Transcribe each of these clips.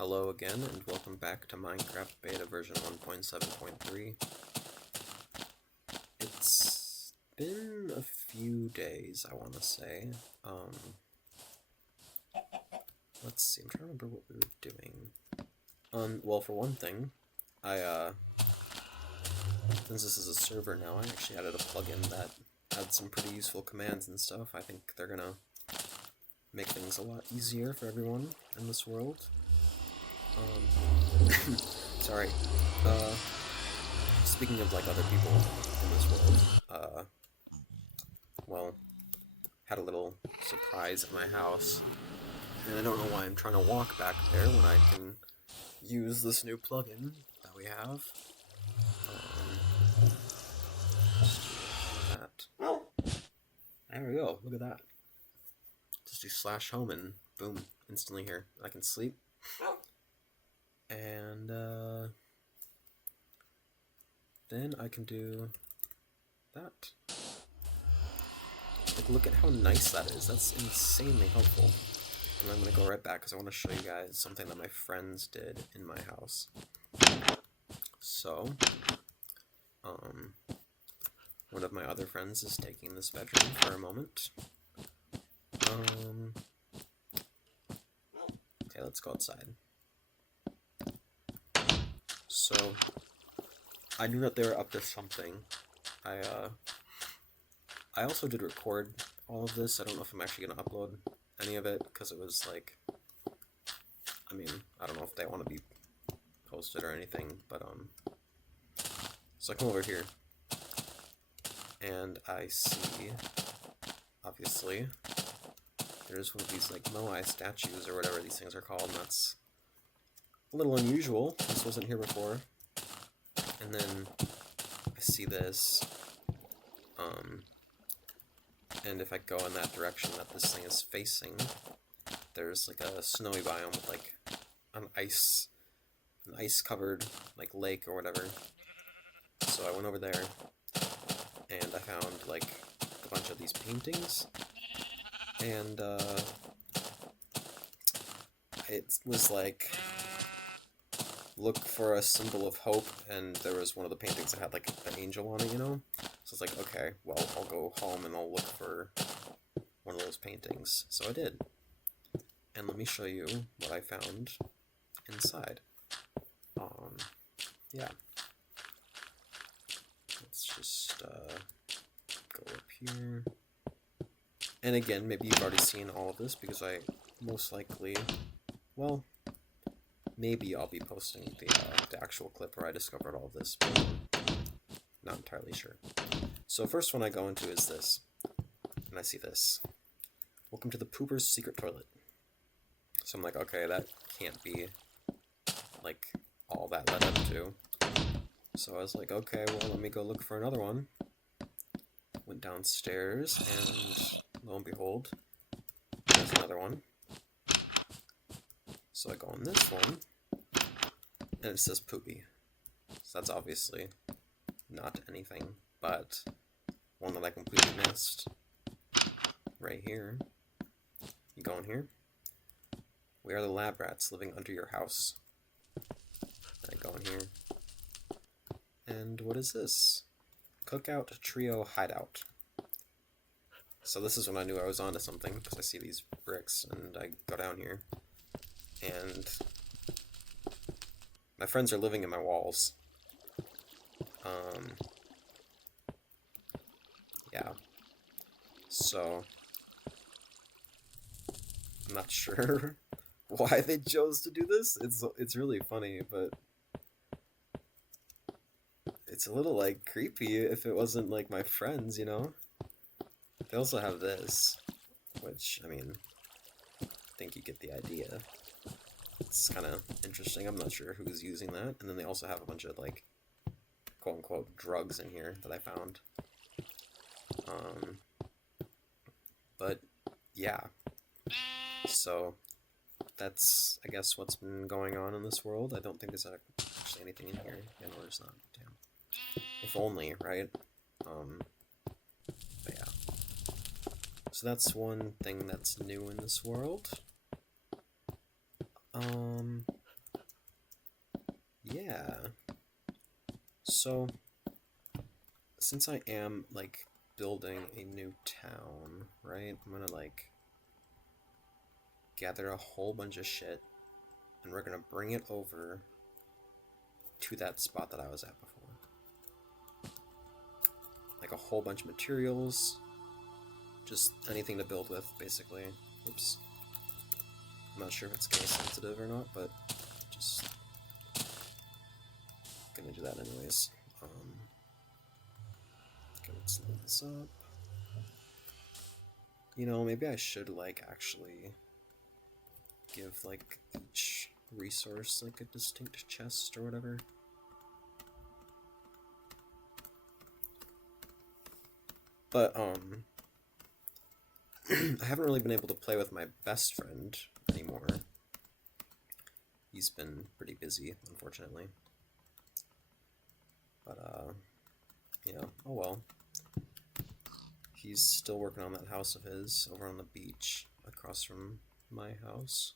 Hello again, and welcome back to Minecraft Beta version 1.7.3. It's been a few days, I want to say. Let's see, I'm trying to remember what we were doing. Well, for one thing, since this is a server now, I actually added a plugin that had some pretty useful commands and stuff. I think they're gonna make things a lot easier for everyone in this world. Sorry. Speaking of, like, other people in this world, well, had a little surprise at my house, and I don't know why I'm trying to walk back there when I can use this new plugin that we have. There we go, look at that. Just do /home and boom, instantly here. I can sleep. And then I can do that. Like, look at how nice that is. That's insanely helpful. And I'm gonna go right back because I want to show you guys something that my friends did in my house. So, one of my other friends is taking this bedroom for a moment. Okay, let's go outside. So, I knew that they were up to something. I also did record all of this. I don't know if I'm actually going to upload any of it, because it was like, I mean, I don't know if they want to be posted or anything, but, so I come over here, and I see, obviously, there's one of these, like, Moai statues, or whatever these things are called, and that's a little unusual. This wasn't here before. And then I see this, and if I go in that direction that this thing is facing, there's like a snowy biome with like an ice covered like lake or whatever. So I went over there and I found like a bunch of these paintings, and it was like, look for a symbol of hope, and there was one of the paintings that had like the angel on it, you know? So it's like, okay, well, I'll go home and I'll look for one of those paintings. So I did. And let me show you what I found inside. Yeah. Let's just go up here. And again, maybe you've already seen all of this, because I most likely, well, maybe I'll be posting the actual clip where I discovered all of this, but not entirely sure. So first one I go into is this, and I see this. Welcome to the Pooper's Secret Toilet. So I'm like, okay, that can't be, like, all that led up to. So I was like, okay, well, let me go look for another one. Went downstairs, and lo and behold, there's another one. So I go on this one, and it says poopy. So that's obviously not anything, but one that I completely missed. Right here. You go in here. We are the lab rats living under your house. I go in here. And what is this? Cookout Trio Hideout. So this is when I knew I was onto something, because I see these bricks, and I go down here. And my friends are living in my walls. Yeah. So, I'm not sure why they chose to do this. It's really funny, but it's a little, like, creepy if it wasn't, like, my friends, you know? They also have this, which, I mean, I think you get the idea. It's kind of interesting. I'm not sure who's using that. And then they also have a bunch of, like, quote-unquote drugs in here that I found. But, yeah. So, that's, I guess, what's been going on in this world. I don't think there's actually anything in here. Yeah, no, there's not. Damn. If only, right? But yeah. So that's one thing that's new in this world. So, since I am, like, building a new town, right, I'm gonna, like, gather a whole bunch of shit, and we're gonna bring it over to that spot that I was at before. Like, a whole bunch of materials, just anything to build with, basically. Oops. I'm not sure if it's case sensitive or not, but just gonna do that anyways. Let's load this up. You know, maybe I should, like, actually give, like, each resource, like, a distinct chest or whatever. But, I haven't really been able to play with my best friend anymore. He's been pretty busy, unfortunately. But, yeah, oh well. He's still working on that house of his over on the beach across from my house.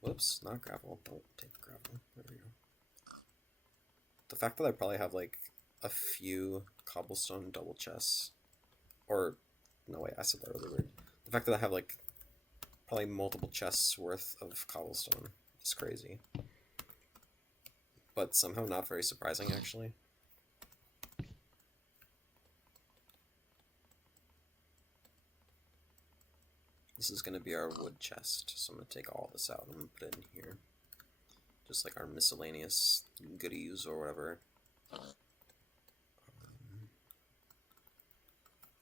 Whoops, not gravel. Don't take gravel. There we go. The fact that I probably have, like, a few cobblestone double chests. Or, no wait, I said that really weird. The fact that I have, like, probably multiple chests worth of cobblestone is crazy. But somehow not very surprising, actually. This is going to be our wood chest, so I'm going to take all this out and put it in here. Just like our miscellaneous goodies or whatever.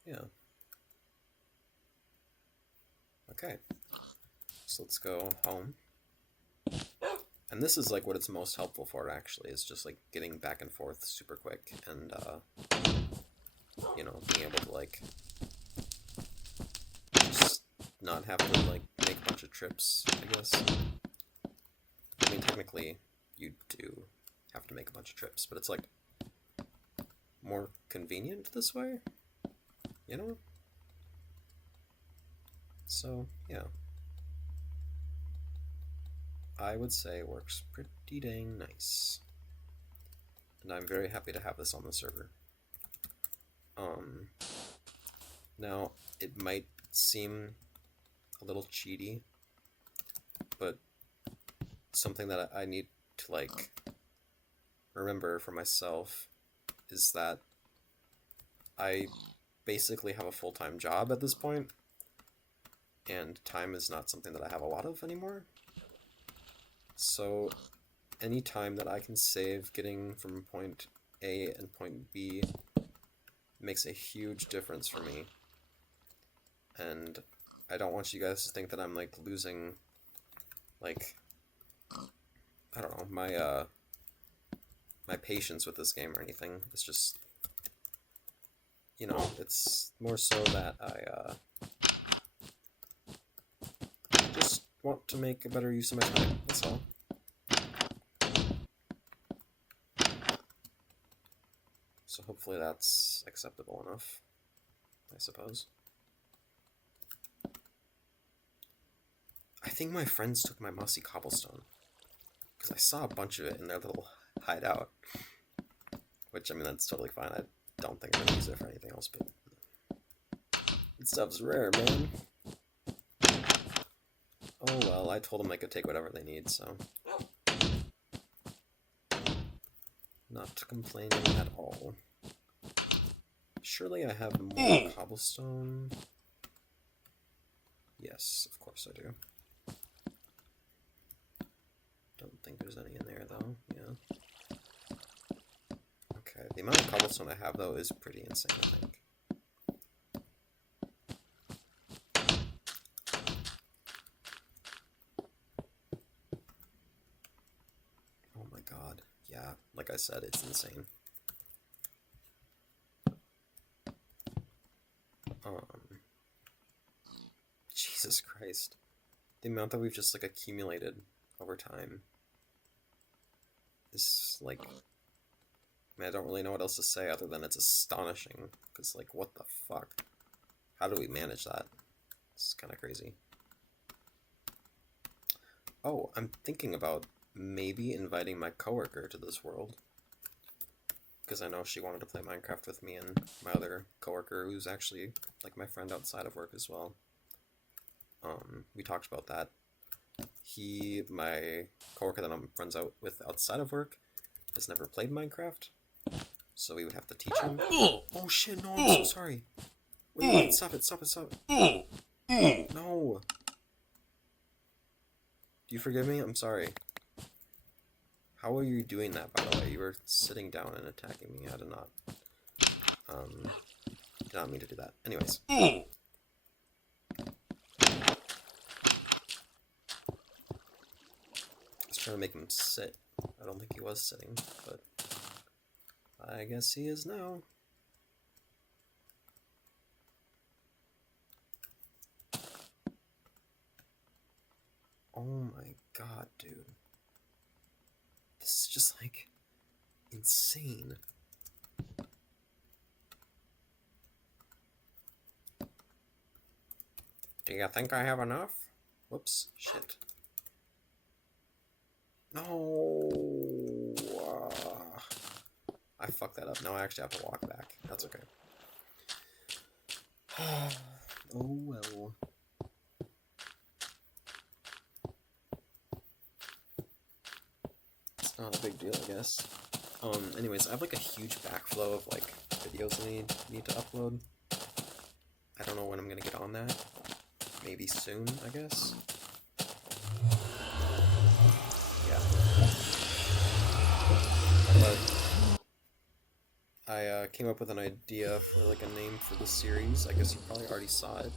Yeah. Okay. So let's go home. And this is like what it's most helpful for, actually, is just like getting back and forth super quick and, you know, being able to, like, just not have to, like, make a bunch of trips, I guess. I mean, technically, you do have to make a bunch of trips, but it's, like, more convenient this way, you know? So, yeah. I would say it works pretty dang nice. And I'm very happy to have this on the server. Now, it might seem a little cheaty, but something that I need to, like, remember for myself is that I basically have a full-time job at this point, and time is not something that I have a lot of anymore. So any time that I can save getting from point A and point B makes a huge difference for me. And I don't want you guys to think that I'm, like, losing, like, I don't know, my patience with this game or anything. It's just, you know, it's more so that I just want to make a better use of my time, that's all. So hopefully that's acceptable enough, I suppose. I think my friends took my mossy cobblestone, because I saw a bunch of it in their little hideout. Which, I mean, that's totally fine. I don't think I'm going to use it for anything else, but that stuff's rare, man. Oh well, I told them they could take whatever they need, so not complaining at all. Surely I have more cobblestone. Yes, of course I do. Don't think there's any in there, though. Yeah. Okay, the amount of cobblestone I have, though, is pretty insane, I think. Oh my god. Yeah, like I said, it's insane. Jesus Christ. The amount that we've just, like, accumulated over time is, like, I mean, I don't really know what else to say other than it's astonishing, because, like, what the fuck? How do we manage that? It's kind of crazy. Oh, I'm thinking about maybe inviting my coworker to this world. Because I know she wanted to play Minecraft with me and my other coworker, who's actually like my friend outside of work as well. We talked about that. My coworker that I'm friends out with outside of work, has never played Minecraft, so we would have to teach him. Oh shit! No, I'm so sorry. Wait, stop it! Stop it! Stop it! No. Do you forgive me? I'm sorry. How are you doing that, by the way? You were sitting down and attacking me. I did not mean to do that. Anyways. I was trying to make him sit. I don't think he was sitting, but I guess he is now. Oh my god, dude. This is just like insane. Do you think I have enough? Whoops, shit. No. I fucked that up. Now I actually have to walk back. That's okay. Oh well. It's not a big deal, I guess. Anyways, I have like a huge backflow of like videos I need to upload. I don't know when I'm gonna get on that. Maybe soon, I guess. Yeah. But I came up with an idea for like a name for the series. I guess you probably already saw it.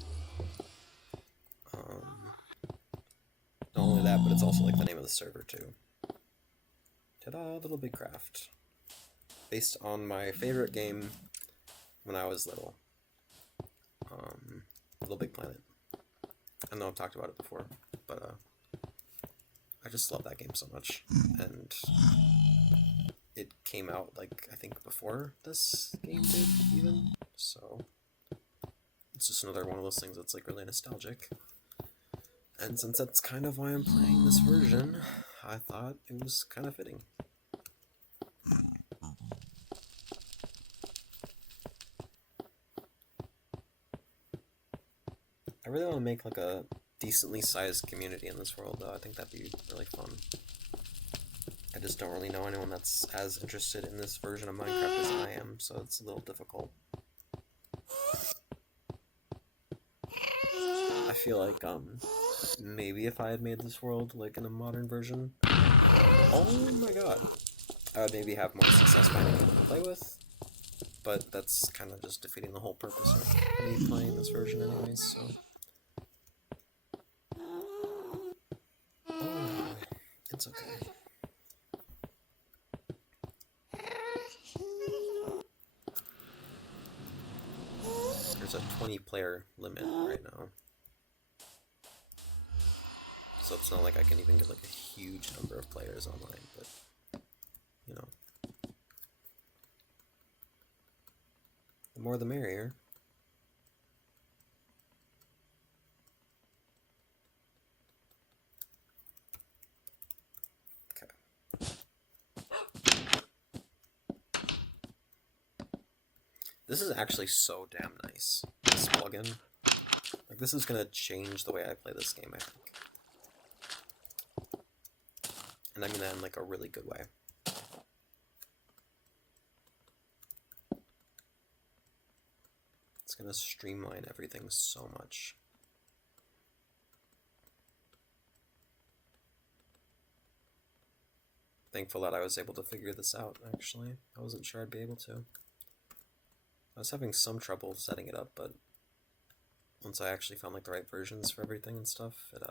Not only that, but it's also like the name of the server too. Ta-da, Little Big Craft. Based on my favorite game when I was little. Little Big Planet. I know I've talked about it before, but I just love that game so much. And it came out like I think before this game did even. So it's just another one of those things that's like really nostalgic. And since that's kind of why I'm playing this version, I thought it was kind of fitting. I really want to make like a decently sized community in this world, though. I think that'd be really fun. I just don't really know anyone that's as interested in this version of Minecraft as I am, so it's a little difficult. I feel like, maybe if I had made this world, like, in a modern version, oh my god, I would maybe have more success finding people to play with, but that's kind of just defeating the whole purpose of me playing this version anyways, so. Oh, it's okay. There's a 20-player limit right now. So it's not like I can even get like a huge number of players online, but, you know. The more the merrier. Okay. This is actually so damn nice, this plugin. Like, this is gonna change the way I play this game, I think. And I mean that in like a really good way. It's gonna streamline everything so much. Thankful that I was able to figure this out, actually. I wasn't sure I'd be able to. I was having some trouble setting it up, but once I actually found like the right versions for everything and stuff, it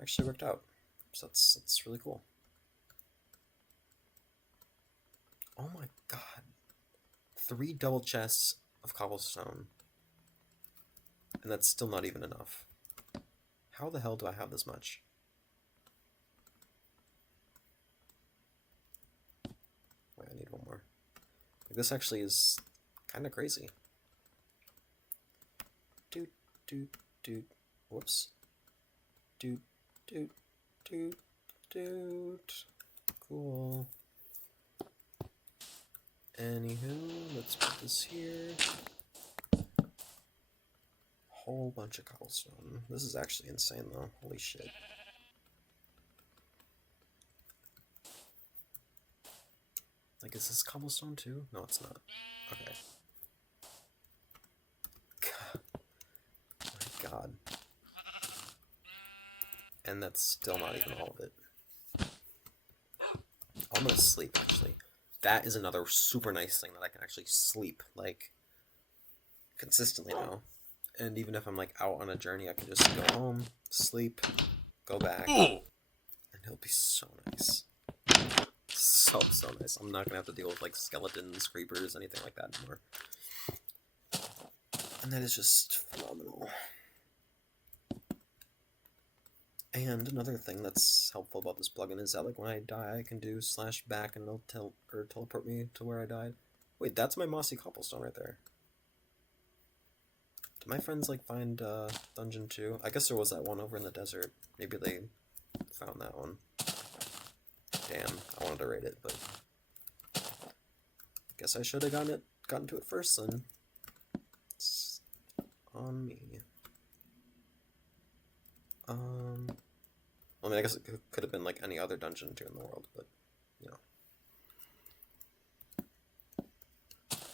actually worked out. So that's really cool. Oh my god. 3 double chests of cobblestone. And that's still not even enough. How the hell do I have this much? Wait, I need one more. Like, this actually is kind of crazy. Whoops. Doot, doot, doot, doot. Cool. Anywho, let's put this here. Whole bunch of cobblestone. This is actually insane though. Holy shit. Like, is this cobblestone too? No, it's not. Okay. My god. And that's still not even all of it. I'm gonna sleep, actually. That is another super nice thing that I can actually sleep, like, consistently now. And even if I'm, like, out on a journey, I can just go home, sleep, go back, and it'll be so nice. So nice. I'm not gonna have to deal with, like, skeletons, creepers, anything like that anymore. And that is just phenomenal. And another thing that's helpful about this plugin is that, like, when I die, I can do /back and it'll teleport me to where I died. Wait, that's my mossy cobblestone right there. Did my friends, like, find Dungeon 2? I guess there was that one over in the desert. Maybe they found that one. Damn, I wanted to raid it, but guess I should have gotten to it first then. It's on me. I mean, I guess it could have been like any other Dungeon 2 in the world, but, you know.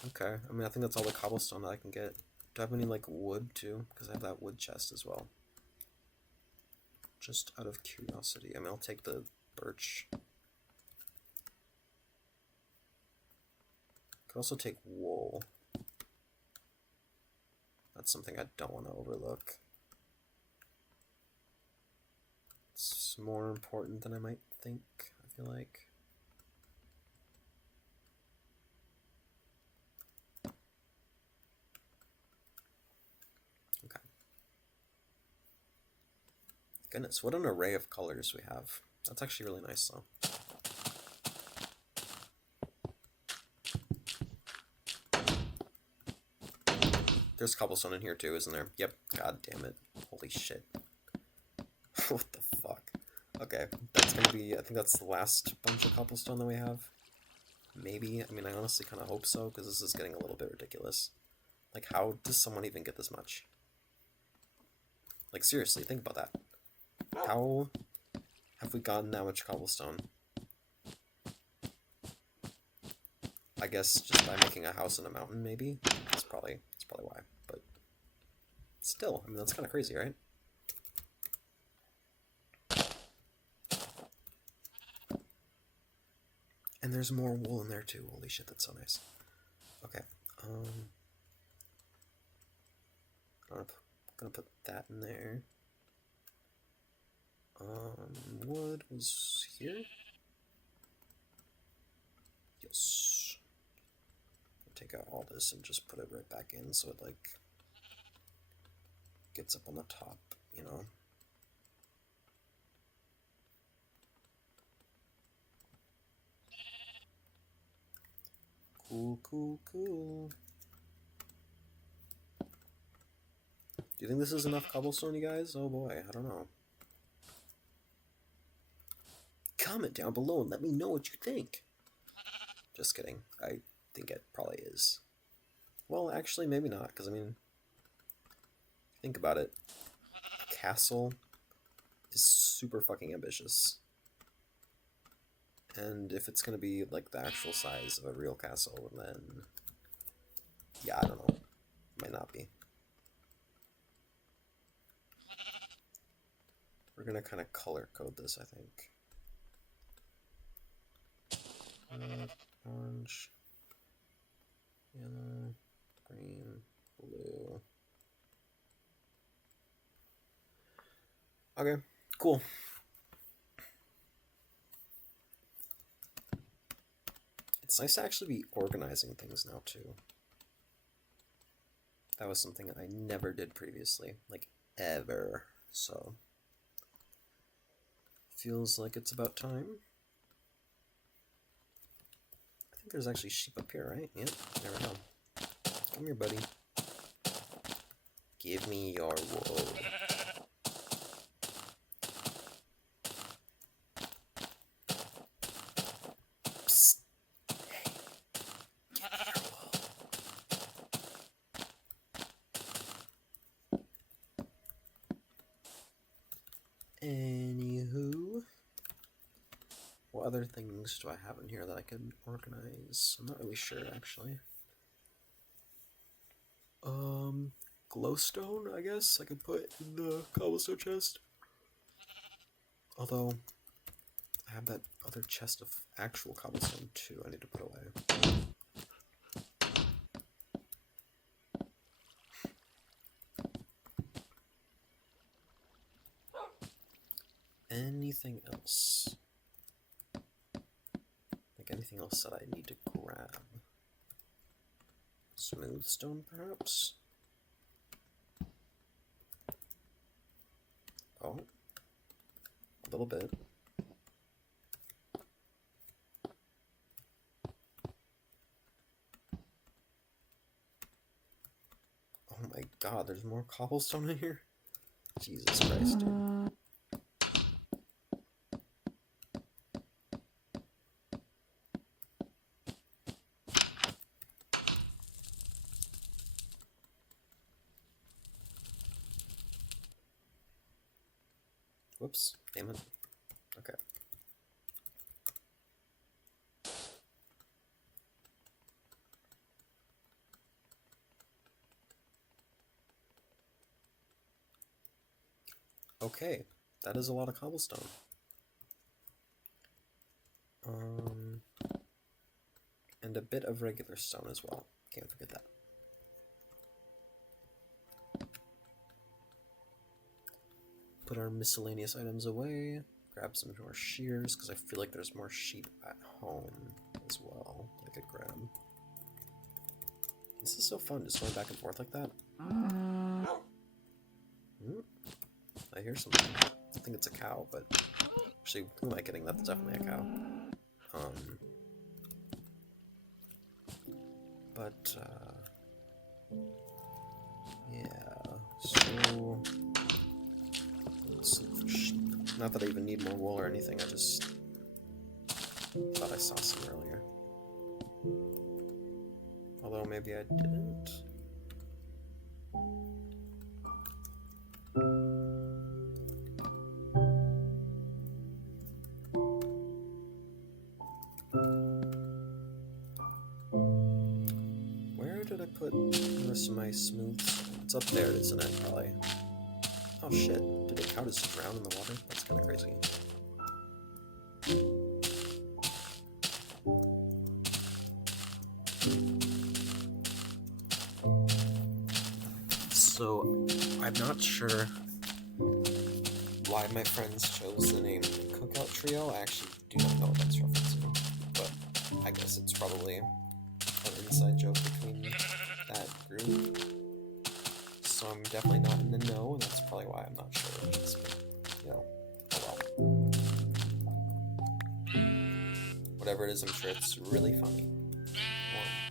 Okay, I mean, I think that's all the cobblestone that I can get. Do I have any, like, wood, too? Because I have that wood chest as well. Just out of curiosity. I mean, I'll take the birch. Could also take wool. That's something I don't want to overlook. It's more important than I might think, I feel like. Okay. Goodness, what an array of colors we have. That's actually really nice, though. There's cobblestone in here, too, isn't there? Yep. God damn it. Holy shit. What the fuck? Okay, that's gonna be, I think that's the last bunch of cobblestone that we have. Maybe. I mean, I honestly kind of hope so, because this is getting a little bit ridiculous. Like, how does someone even get this much? Like, seriously, think about that. How have we gotten that much cobblestone? I guess just by making a house in a mountain, maybe? That's probably why, but still, I mean, that's kind of crazy, right? And there's more wool in there too. Holy shit, that's so nice. Okay, I'm gonna put that in there. Wood was here. Yes. I'll take out all this and just put it right back in so it, like, gets up on the top, you know. Cool, cool, cool. Do you think this is enough cobblestone, you guys? Oh boy, I don't know. Comment down below and let me know what you think. Just kidding. I think it probably is. Well, actually, maybe not, because, I mean, think about it. A castle is super fucking ambitious. And if it's going to be, like, the actual size of a real castle, then, yeah, I don't know. Might not be. We're going to kind of color code this, I think. Red, orange, yellow, green, blue. Okay, cool. It's nice to actually be organizing things now, too. That was something I never did previously, like, ever, so feels like it's about time. I think there's actually sheep up here, right? Yep, there we go. Come here, buddy. Give me your wool. Anywho, what other things do I have in here that I could organize? I'm not really sure, actually. Glowstone, I guess I could put in the cobblestone chest. Although, I have that other chest of actual cobblestone too I need to put away. Anything else? Like anything else that I need to grab? Smooth stone, perhaps? Oh, a little bit. Oh my god, there's more cobblestone in here? Jesus Christ, dude. Whoops, damn it. Okay. Okay, that is a lot of cobblestone. And a bit of regular stone as well. Can't forget that. Put our miscellaneous items away. Grab some more shears, because I feel like there's more sheep at home as well that I could grab. This is so fun, just going back and forth like that. I hear something. I think it's a cow, but actually, who am I kidding? That's definitely a cow. Yeah, so let's look for sheep. Not that I even need more wool or anything, I just thought I saw some earlier. Although maybe I didn't. Where did I put the rest of my smooth stone? It's up there, isn't it? Probably. Oh shit, did a cow just drown in the water? That's kind of crazy. So, I'm not sure why my friends chose the name Cookout Trio. I actually do not know what that's referencing, but I guess it's probably an inside joke between that group. So I'm definitely not in the know, and that's probably why I'm not sure what it is, but, you know, oh well. Whatever it is, I'm sure it's really funny. 1,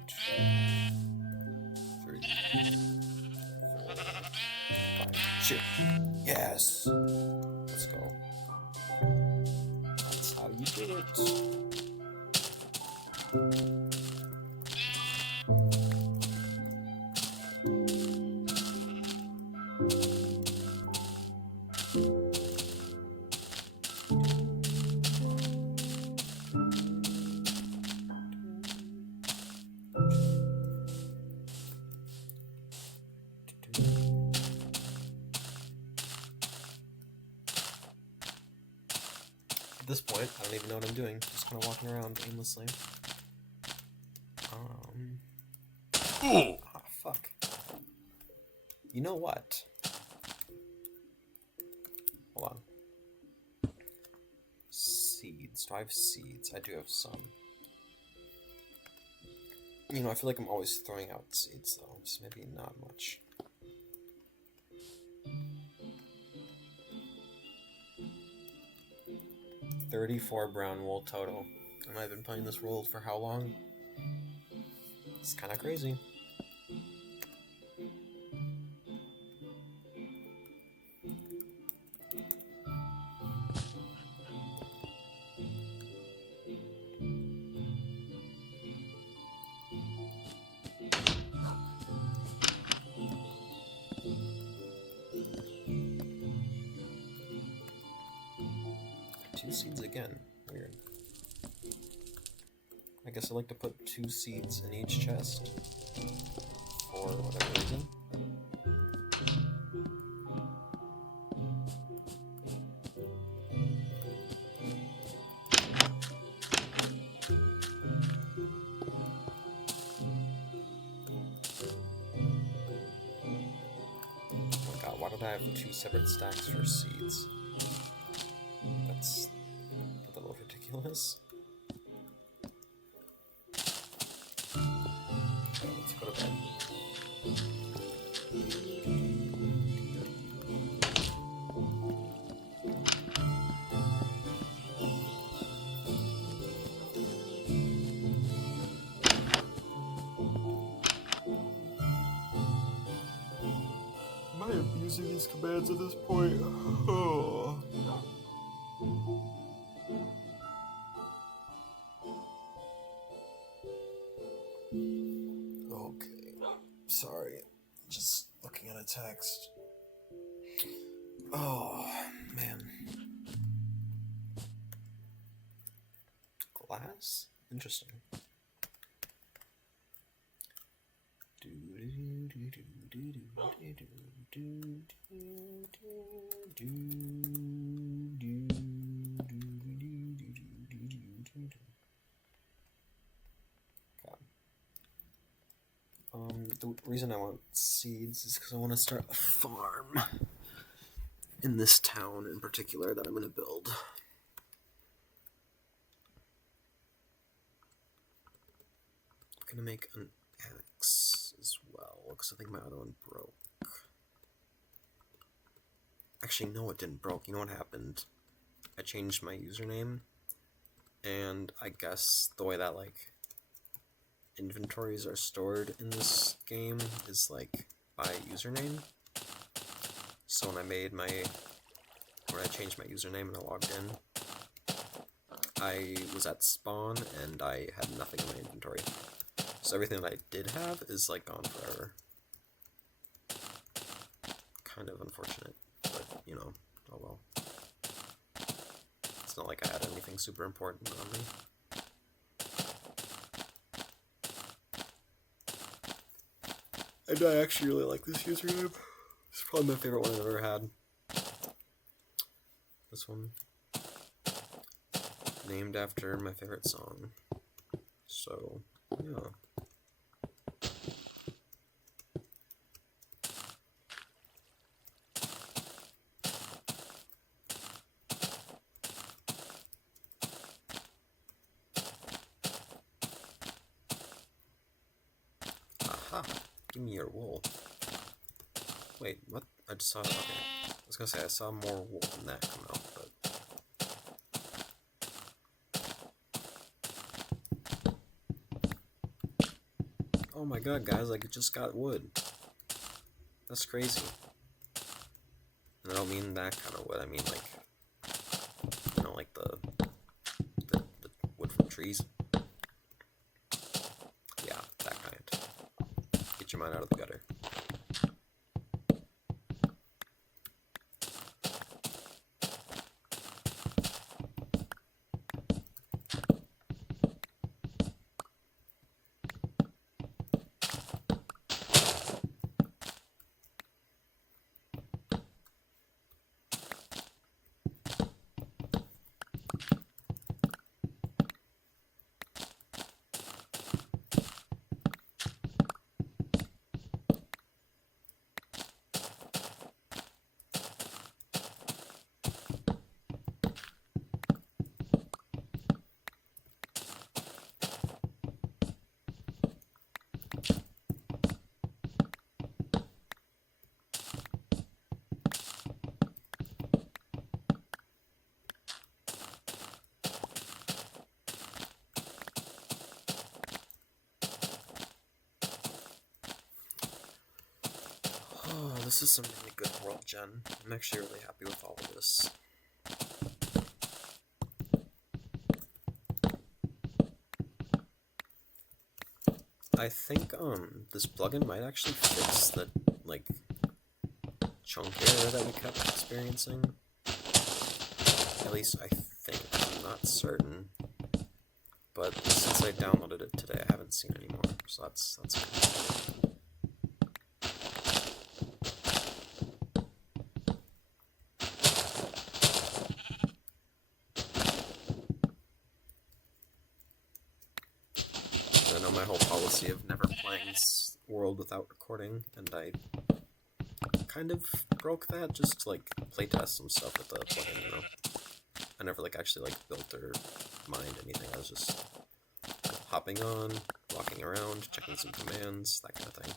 2, 3, 4, 5, shoot. Yes! Let's go. That's how you do it. At this point, I don't even know what I'm doing. Just kind of walking around aimlessly. Ah, fuck. You know what? Hold on. Seeds. Do I have seeds? I do have some. You know, I feel like I'm always throwing out seeds, though. So maybe not much. $34 brown wool total. And I've been playing this world for how long? It's kind of crazy. 2 seeds again. Weird. I guess I like to put 2 seeds in each chest for whatever reason. Oh my god, why did I have 2 separate stacks for seeds? That's a little ridiculous. Okay, let's go to bed. Am I abusing these commands at this point? Oh. Okay, sorry, just looking at a text. Oh, man. Glass? Interesting. The reason I want seeds is because I want to start a farm in this town in particular that I'm going to build. I'm going to make an axe as well, because I think my other one broke. Actually, no, it didn't broke. You know what happened? I changed my username, and I guess the way that, like, inventories are stored in this game is, like, by username. So when I changed my username and I logged in, I was at spawn, and I had nothing in my inventory. So everything that I did have is, like, gone forever. Kind of unfortunate, but, you know, oh well. It's not like I had anything super important on me. And I actually really like this username. It's probably my favorite one I've ever had. This one. Named after my favorite song. So, yeah. Aha! Give me your wool. Wait, what? I just saw... Okay. I was gonna say, I saw more wool than that come out, but... Oh my god, guys, I just got wood. That's crazy. And I don't mean that kind of wood, I mean, like... You know, like the wood from trees. Yeah, that kind. Get your mind out of the gutter. Oh, this is some really good world gen. I'm actually really happy with all of this. I think this plugin might actually fix the like chunk error that we kept experiencing. At least I think. not certain. But since I downloaded it today, I haven't seen any more, so that's good. I know my whole policy of never playing this world without recording, and I kind of broke that just to, like, playtest some stuff with the plugin, you know? I never, like, actually, like, built or mined anything. I was just hopping on, walking around, checking some commands, that kind of thing.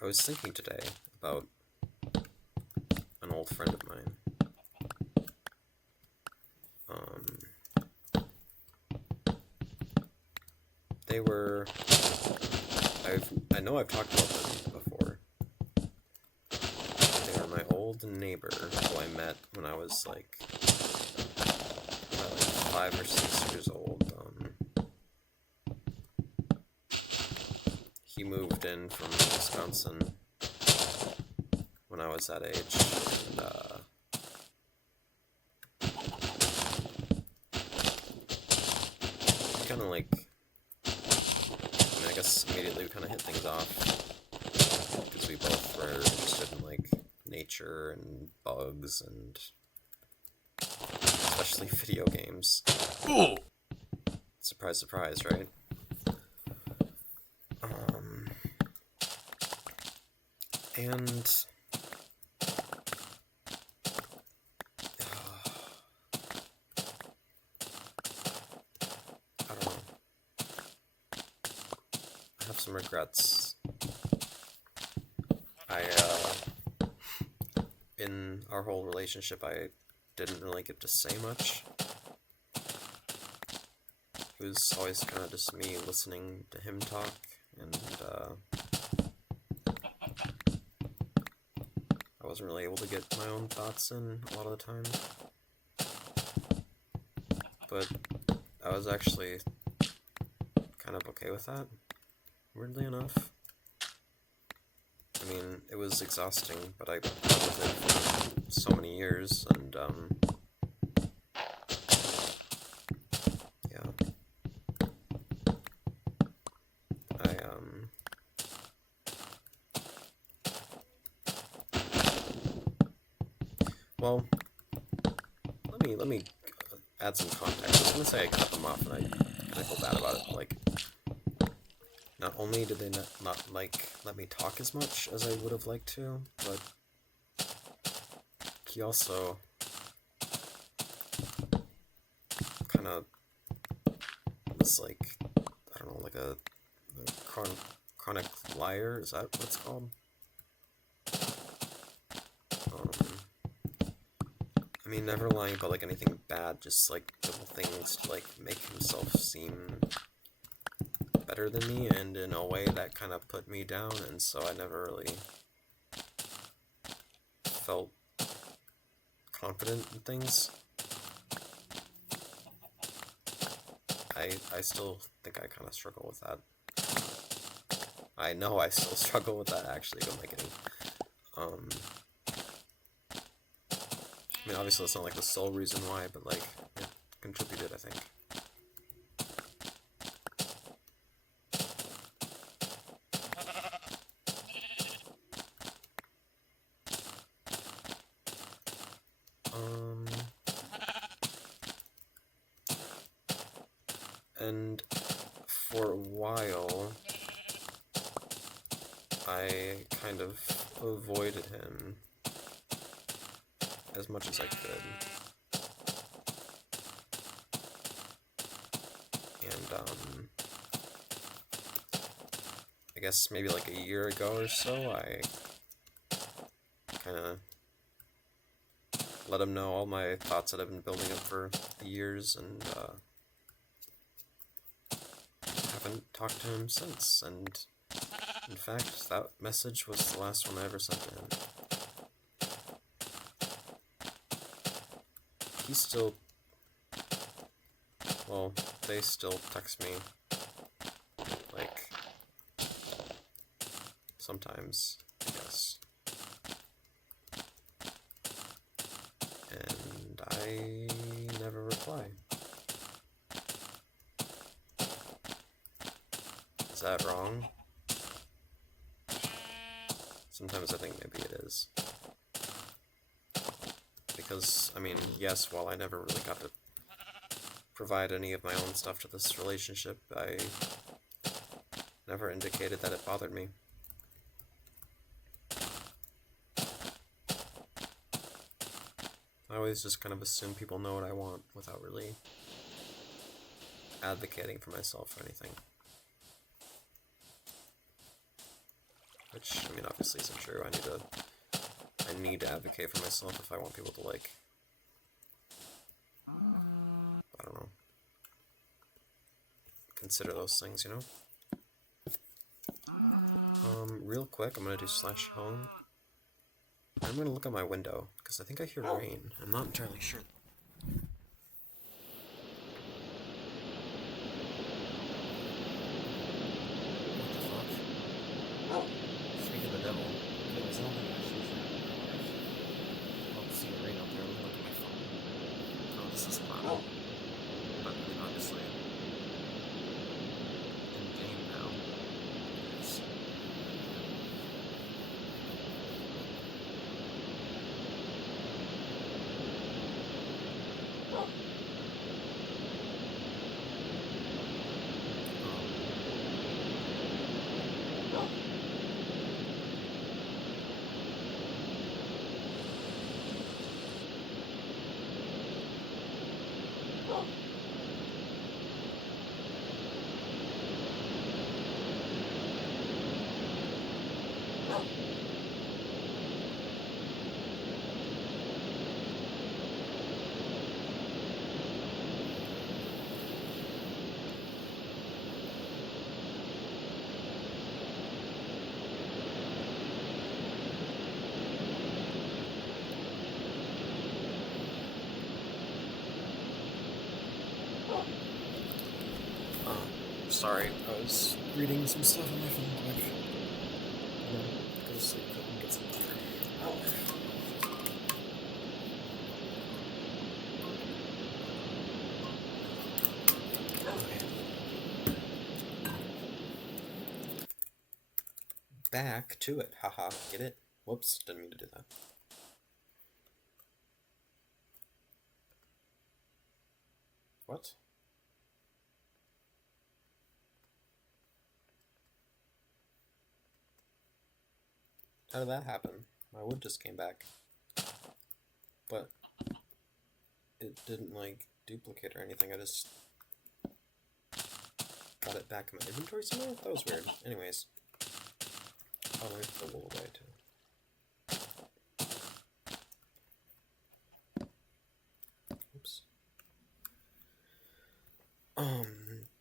I was thinking today about an old friend of mine. They were... I know I've talked about them before. They are my old neighbor who I met when I was like 5 or 6 years old. He moved in from Wisconsin when I was that age, and kind of like, I guess immediately we kind of hit things off, because we both were interested in like nature and bugs and especially video games. Ooh. Surprise, surprise, right? And I don't know. I have some regrets. In our whole relationship, I didn't really get to say much. It was always kind of just me listening to him talk, and I wasn't really able to get my own thoughts in a lot of the time. But I was actually kind of okay with that, weirdly enough. I mean, it was exhausting, but I lived with it for so many years, and yeah. Well, let me add some context. I was gonna say I cut them off, and I feel bad about it. Like, not only did they not like let me talk as much as I would have liked to, but he also kind of was like, I don't know, like a chronic liar. Is that what it's called? I mean, never lying about like anything bad, just like little things to like make himself seem better than me, and in a way that kind of put me down, and so I never really felt confident in things. I still think I kind of struggle with that. I know I still struggle with that, actually, who am I kidding? I mean, obviously it's not like the sole reason why, but like, it contributed, I think. And for a while, I kind of avoided him as much as I could. And, I guess maybe like a year ago or so, I kind of let him know all my thoughts that I've been building up for years, and haven't talked to him since. And In fact, that message was the last one I ever sent to him. He still... Well, they still text me, like, sometimes, I guess. And I never reply. Is that wrong? Sometimes I think maybe it is. Because, I mean, yes, while I never really got to provide any of my own stuff to this relationship, I never indicated that it bothered me. I always just kind of assume people know what I want without really advocating for myself or anything. Which, I mean, obviously isn't true. I need to advocate for myself if I want people to, like, I don't know, consider those things, you know? Real quick, I'm gonna do /home. I'm gonna look out my window, because I think I hear rain. I'm not entirely sure. What the fuck? Speaking of the devil. Anyways, I don't think I should see the rain out there. Let me look at my phone. Oh, this is cloudy. But, I mean, obviously, in game now. It's... Sorry, I was reading some stuff on my phone quick. Go to sleep and get some dinner. Okay. Back to it, haha, get it? Whoops, didn't mean to do that. What? How did that happen? My wood just came back. But it didn't, like, duplicate or anything. I just got it back in my inventory somewhere? That was weird. Anyways. I'll move the wool away, too. Oops.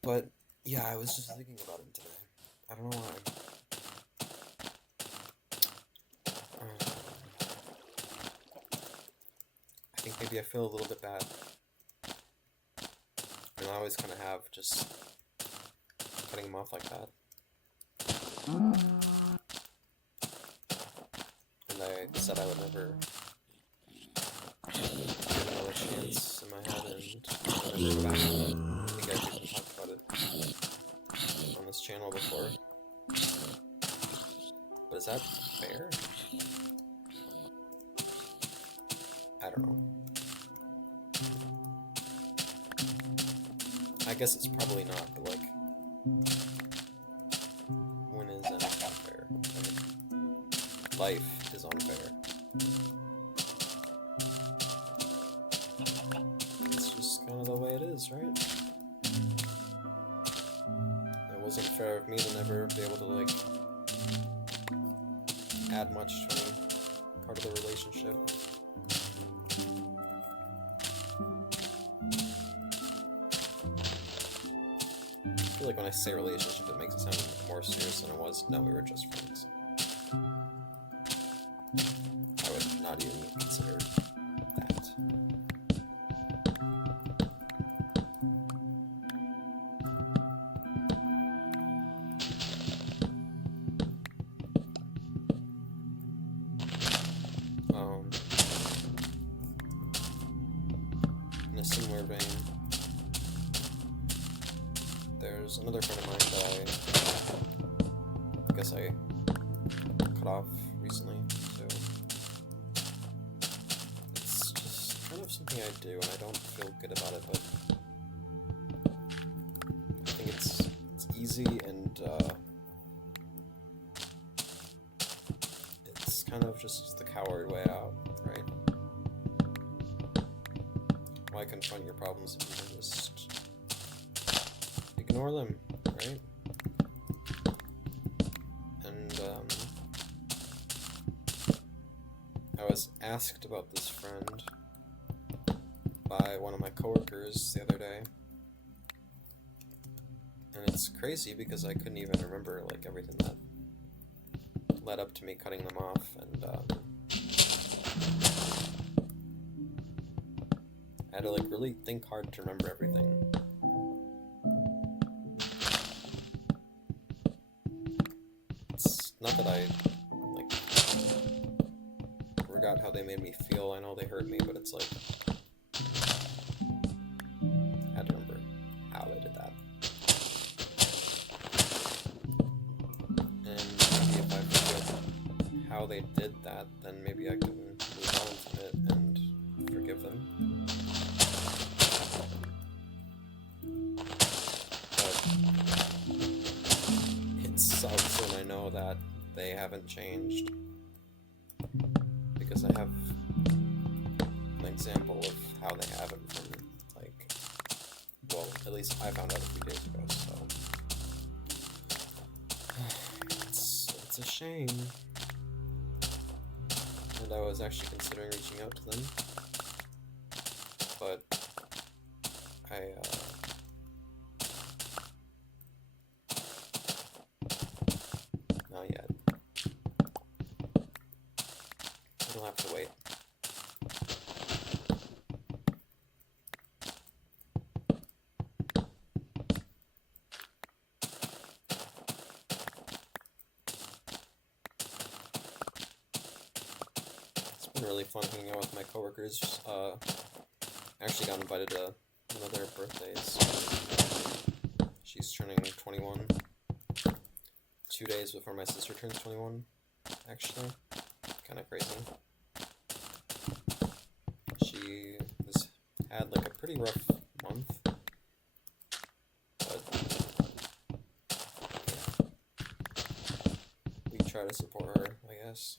But, yeah, I was just thinking about it today. I don't know why. I think maybe I feel a little bit bad. And I always kind of have, just cutting him off like that. And I said I would never give another chance in my head and never go back to it. I think I've even talked about it on this channel before. But is that fair? I don't know. I guess it's probably not, but like, when is anything fair? Like, life is unfair. It's just kind of the way it is, right? It wasn't fair of me to never be able to, like, add much to any part of the relationship. feel like when I say relationship, it makes it sound more serious than it was. No, we were just friends. I would not even consider that. In a similar vein, there's another friend of mine that I guess I cut off recently, so it's just kind of something I do, and I don't feel good about it, but I think it's easy, and it's kind of just the coward way out, right? Why confront your problems if you can just ignore them, right? And I was asked about this friend by one of my coworkers the other day, and it's crazy because I couldn't even remember like everything that led up to me cutting them off, and I had to like really think hard to remember everything. It's not that I like forgot how they made me feel. I know they hurt me, but it's like I had to remember how they did that. And maybe if I forget how they did that, then maybe I can move on from it and forgive them. It sucks when I know that they haven't changed, because I have an example of how they haven't from, like, well, at least I found out a few days ago, so it's a shame. And I was actually considering reaching out to them, but not yet. It'll have to wait. It's been really fun hanging out with my coworkers. I actually got invited to one of their birthdays. She's turning 21. 2 days before my sister turns 21, actually. Kind of crazy. She has had like a pretty rough month, but yeah, we try to support her, I guess.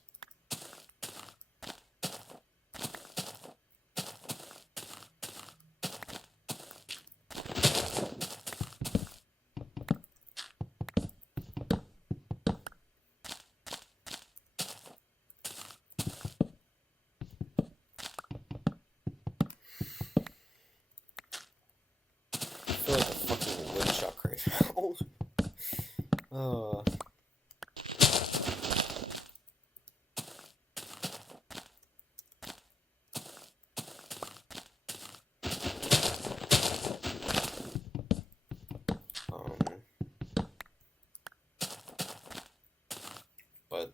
I feel like a fucking woodchuck right now. But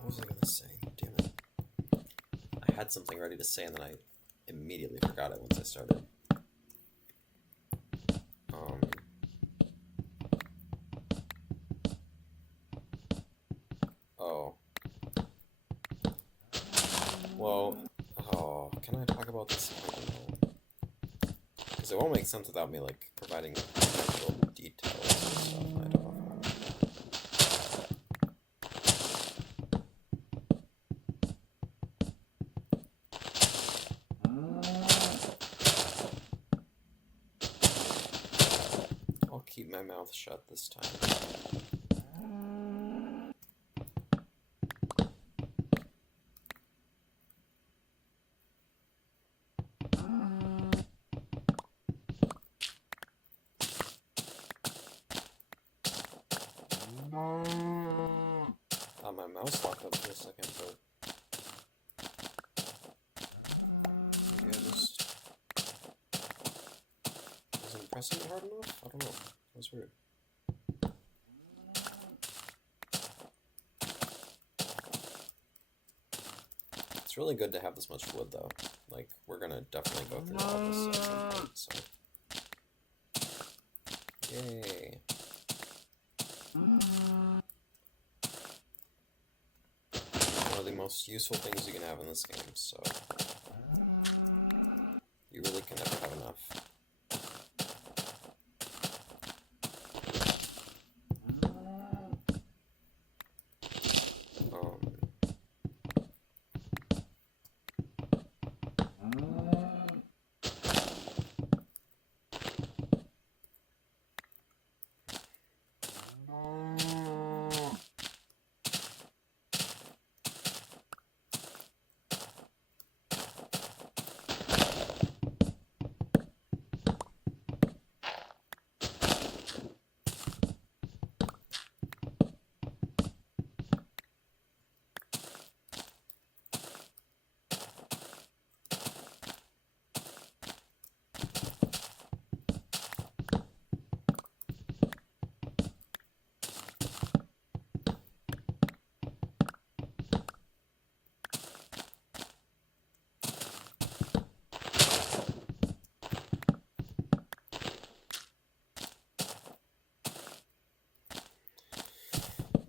what was I gonna say? Damn it. I had something ready to say and then I immediately forgot it once I started. Oh. Well, can I talk about this? I don't know. Because it won't make sense without me, like, providing actual details and stuff. I don't know if I want to. I'll keep my mouth shut this time. my mouse locked up for a second, but maybe I just wasn't pressing it hard enough? I don't know. That was weird. It's really good to have this much wood, though. Like, we're gonna definitely go through all this at some point, so. Yay. One of the most useful things you can have in this game, so. You really can never have enough.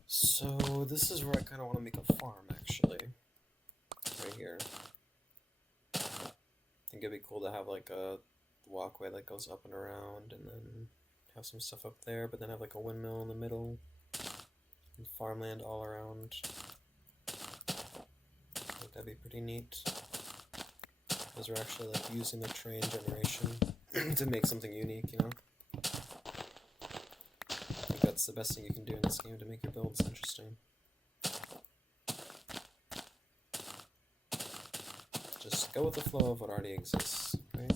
So this is where I kind of want to make a farm, actually. Right here. I think it'd be cool to have like a walkway that goes up and around, and then have some stuff up there, but then have like a windmill in the middle, and farmland all around. I think that'd be pretty neat. Because we're actually like using the train generation to make something unique, you know? I think that's the best thing you can do in this game to make your builds interesting. Just go with the flow of what already exists, right?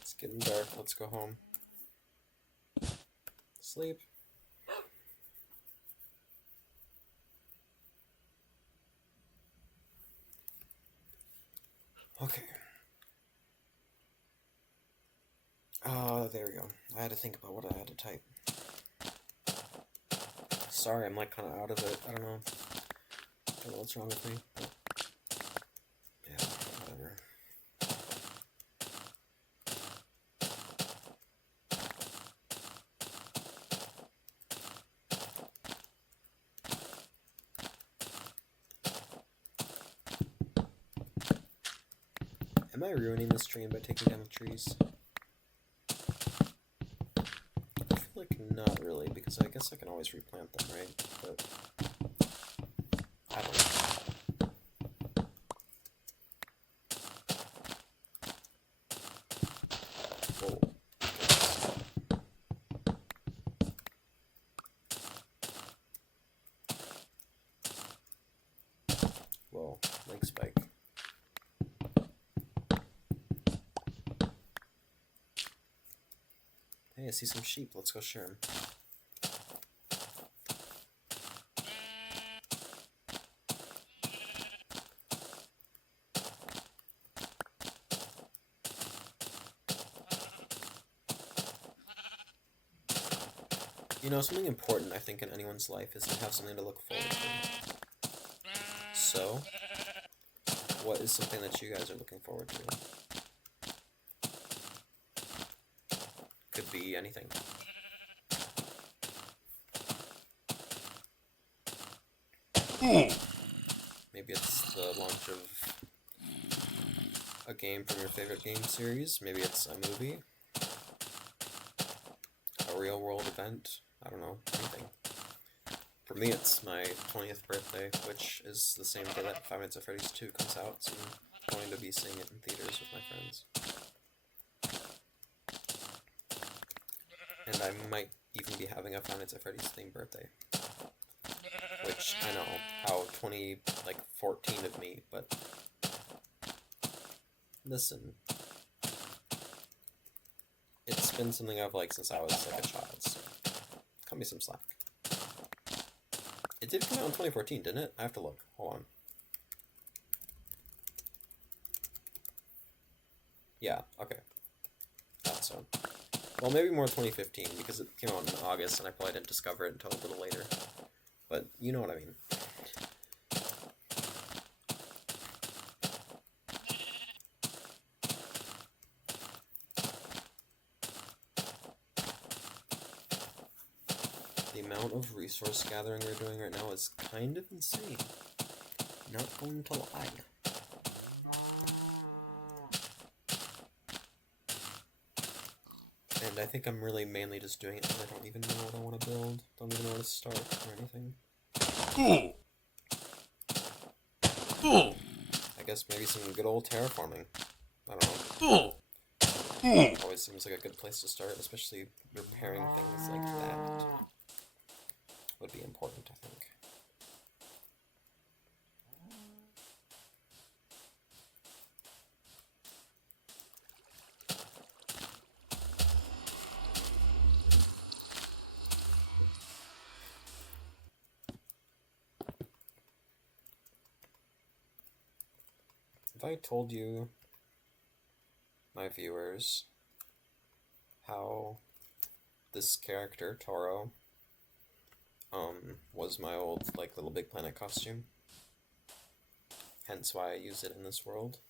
It's getting dark, let's go home. Sleep. Okay. There we go. I had to think about what I had to type. Sorry, I'm like kind of out of it. I don't know what's wrong with me. But yeah, whatever. Am I ruining this stream by taking down the trees? I feel like not really, because I guess I can always replant them, right? But I don't know. Whoa. Whoa, leg spike. Hey, I see some sheep. Let's go share them. You know, something important, I think, in anyone's life is to have something to look forward to. So, what is something that you guys are looking forward to? Could be anything. Maybe it's the launch of a game from your favorite game series. Maybe it's a movie. A real world event. I don't know. Anything. For me, it's my 20th birthday, which is the same day that Five Nights at Freddy's 2 comes out, so I'm going to be seeing it in theaters with my friends. And I might even be having a Five Nights at Freddy's themed birthday. Which, I know, how 14 of me, but... Listen. It's been something I've liked since I was, like, a child, so... Cut me some slack. It did come out in 2014, didn't it? I have to look. Hold on. Yeah, okay. Thought so. Well, maybe more 2015, because it came out in August, and I probably didn't discover it until a little later. But you know what I mean. The amount of resource gathering we're doing right now is kind of insane. Not going to lie. And I think I'm really mainly just doing it because I don't even know what I want to build. Don't even know where to start or anything. I guess maybe some good old terraforming. I don't know. Always seems like a good place to start, especially repairing things like that. Would be important, I think. If I told you, my viewers, how this character, Toro, was my old, Little Big Planet costume, hence why I use it in this world,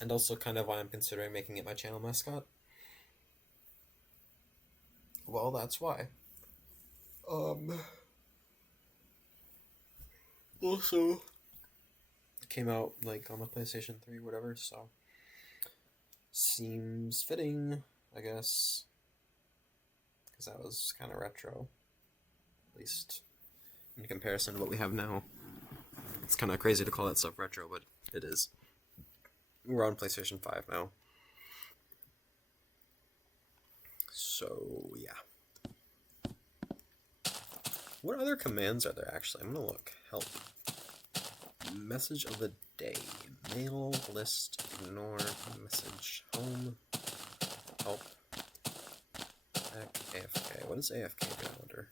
and also kind of why I'm considering making it my channel mascot, well, that's why. Also, it came out, on the PlayStation 3 or whatever, so seems fitting, I guess, because that was kind of retro, at least in comparison to what we have now. It's kind of crazy to call that stuff retro, but it is. We're on PlayStation 5 now. So, yeah. What other commands are there, actually? I'm gonna look. Help. Message of the day. Mail, list, ignore, message, home, help, back, AFK. What does AFK do, I wonder?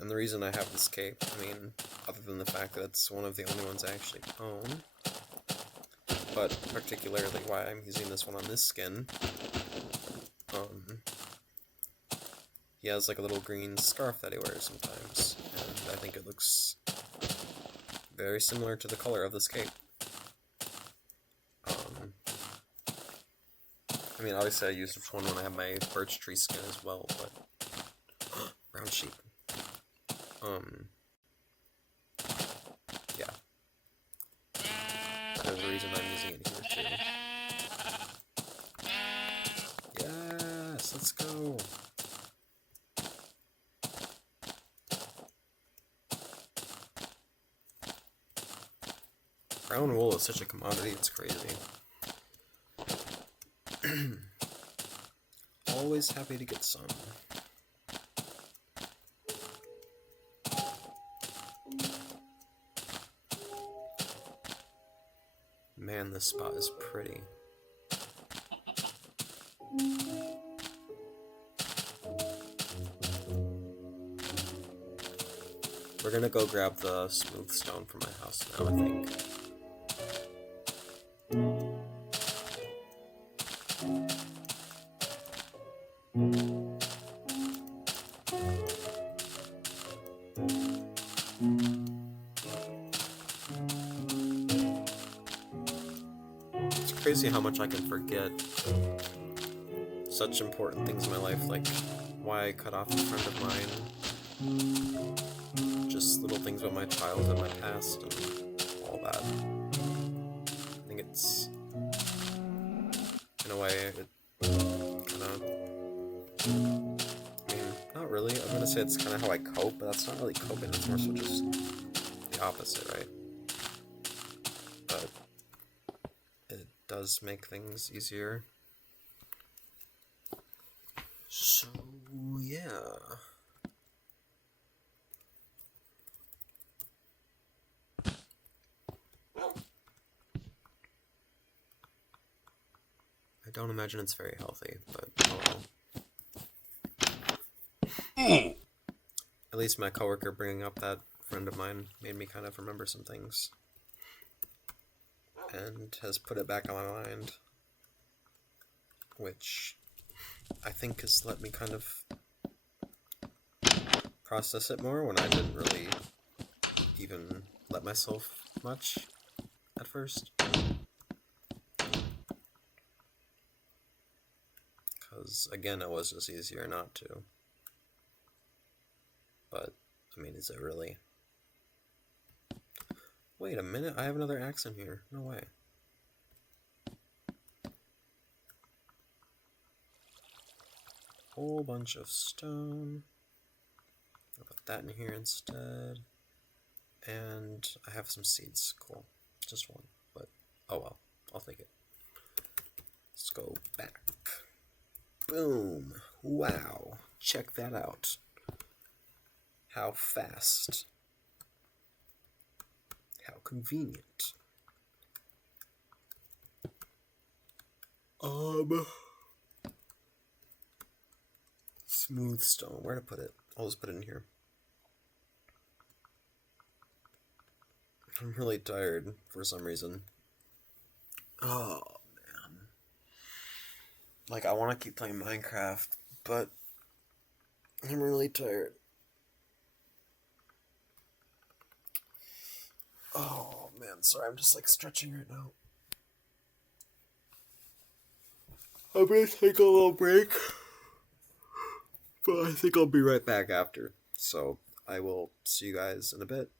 And the reason I have this cape, other than the fact that it's one of the only ones I actually own, but particularly why I'm using this one on this skin, he has a little green scarf that he wears sometimes, and I think it looks very similar to the color of this cape. Obviously I use this one when I have my birch tree skin as well, but... brown sheep. Yeah. There's a reason I'm using it here, too. Yes, let's go! Brown wool is such a commodity, it's crazy. Always happy to get some. Man, this spot is pretty. We're gonna go grab the smooth stone from my house now, I think. crazy how much I can forget such important things in my life, like why I cut off a friend of mine, just little things about my childhood, my past, and all that. I think it's, in a way, it kind of, I mean, not really, I'm gonna say it's kind of how I cope, but that's not really coping, it's more so just the opposite, right? But it does make things easier. So, yeah. I don't imagine it's very healthy, but oh well. At least my coworker bringing up that friend of mine made me kind of remember some things. And has put it back on my mind. Which I think has let me kind of process it more when I didn't really even let myself much at first. Because, again, it was just easier not to. But, I mean, is it really? Wait a minute, I have another accent here. No way. Whole bunch of stone. I'll put that in here instead. And I have some seeds. Cool. Just one. But, oh well. I'll take it. Let's go back. Boom. Wow. Check that out. How fast. How convenient. Smooth stone. Where to put it? I'll just put it in here. I'm really tired for some reason. Oh, man. Like, I want to keep playing Minecraft, but I'm really tired. Oh, man. Sorry, I'm just, like, stretching right now. I'm gonna take a little break, but I think I'll be right back after. So, I will see you guys in a bit.